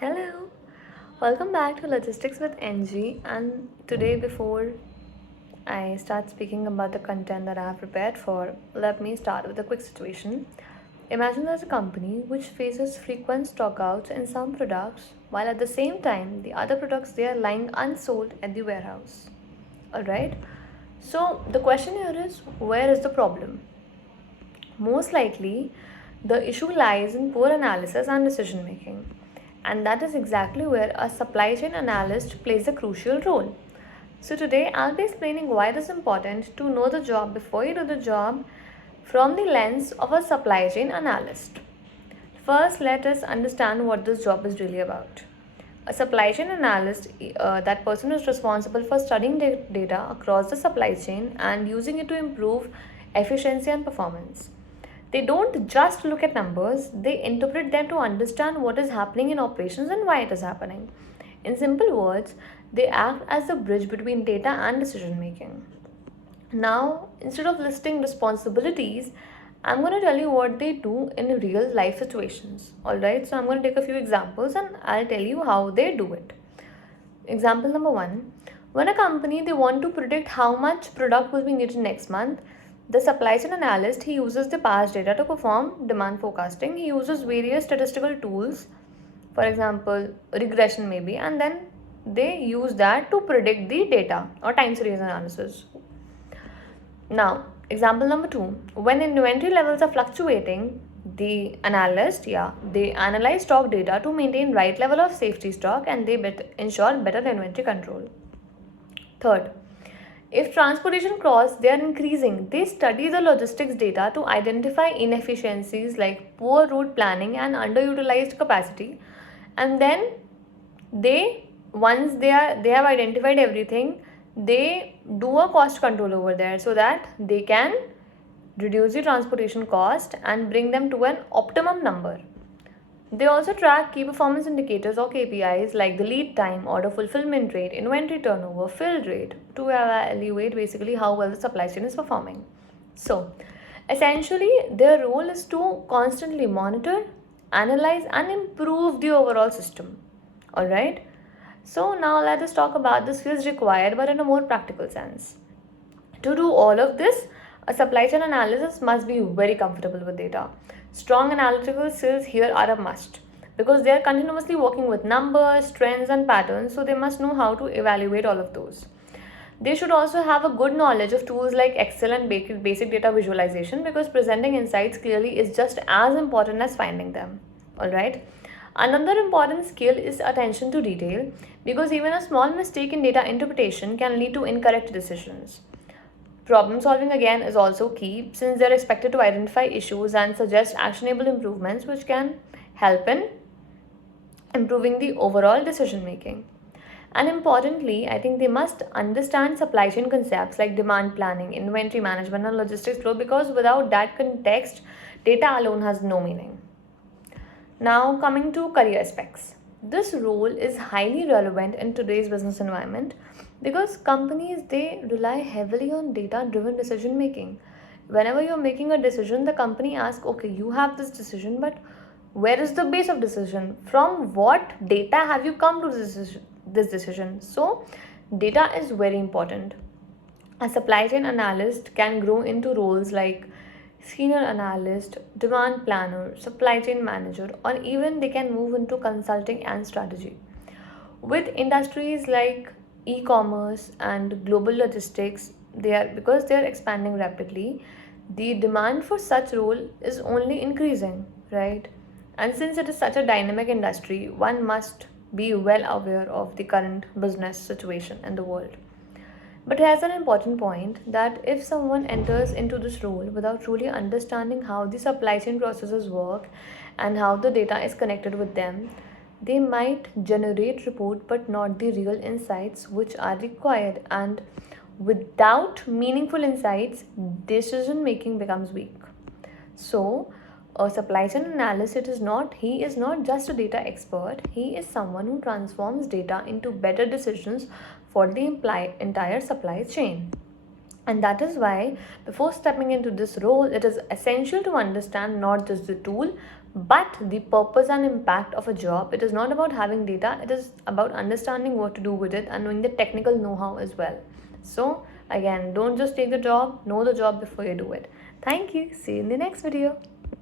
Hello, welcome back to Logistics with NG. And today, before I start speaking about the content that I have prepared for, let me start with a quick situation. Imagine there's a company which faces frequent stockouts in some products, while at the same time, the other products they are lying unsold at the warehouse. Alright, so the question here is where is the problem? Most likely, the issue lies in poor analysis and decision making. And that is exactly where a supply chain analyst plays a crucial role. So, today I'll be explaining why it is important to know the job before you do the job from the lens of a supply chain analyst. First, let us understand what this job is really about. A supply chain analyst, that person is responsible for studying data across the supply chain and using it to improve efficiency and performance. They don't just look at numbers, they interpret them to understand what is happening in operations and why it is happening. In simple words, they act as the bridge between data and decision making. Now, instead of listing responsibilities, I'm going to tell you what they do in real life situations. Alright, so I'm going to take a few examples and I'll tell you how they do it. Example number one, when a company they want to predict how much product will be needed next month, the supply chain analyst he uses the past data to perform demand forecasting. He uses various statistical tools, for example, regression maybe, and then they use that to predict the data or time series analysis. Now, example number two, when inventory levels are fluctuating, the analyst, they analyze stock data to maintain right level of safety stock and they ensure better inventory control. Third, if transportation costs they are increasing, they study the logistics data to identify inefficiencies like poor route planning and underutilized capacity, and then they once they have identified everything, they do a cost control over there so that they can reduce the transportation cost and bring them to an optimum number. They also track key performance indicators or KPIs like the lead time, order fulfillment rate, inventory turnover, fill rate to evaluate basically how well the supply chain is performing. So, essentially, their role is to constantly monitor, analyze, and improve the overall system. Alright? So, now let us talk about the skills required but in a more practical sense. To do all of this, a supply chain analyst must be very comfortable with data. Strong analytical skills here are a must because they are continuously working with numbers, trends, and patterns, so they must know how to evaluate all of those. They should also have a good knowledge of tools like Excel and basic data visualization because presenting insights clearly is just as important as finding them. Alright? Another important skill is attention to detail because even a small mistake in data interpretation can lead to incorrect decisions. Problem solving again is also key since they're expected to identify issues and suggest actionable improvements which can help in improving the overall decision making. And importantly, I think they must understand supply chain concepts like demand planning, inventory management, and logistics flow because without that context, data alone has no meaning. Now, coming to career specs. This role is highly relevant in today's business environment because companies they rely heavily on data driven decision making. Whenever you're making a decision, the company asks, okay, you have this decision, but where is the base of decision? From what data have you come to this decision? So, data is very important. A supply chain analyst can grow into roles like senior analyst, demand planner, supply chain manager, or even they can move into consulting and strategy. With industries like e-commerce and global logistics, they are because they are expanding rapidly, the demand for such role is only increasing, right? And since it is such a dynamic industry, one must be well aware of the current business situation in the world. But here's an important point that if someone enters into this role without truly understanding how the supply chain processes work and how the data is connected with them, they might generate report but not the real insights which are required, and without meaningful insights decision making becomes weak. So, a supply chain analyst he is not just a data expert, he is someone who transforms data into better decisions for the entire supply chain. And that is why, before stepping into this role, it is essential to understand not just the tool But the purpose and impact of a job, it is not about having data, it is about understanding what to do with it and knowing the technical know-how as well. So again, don't just take the job, know the job before you do it. Thank you. See you in the next video.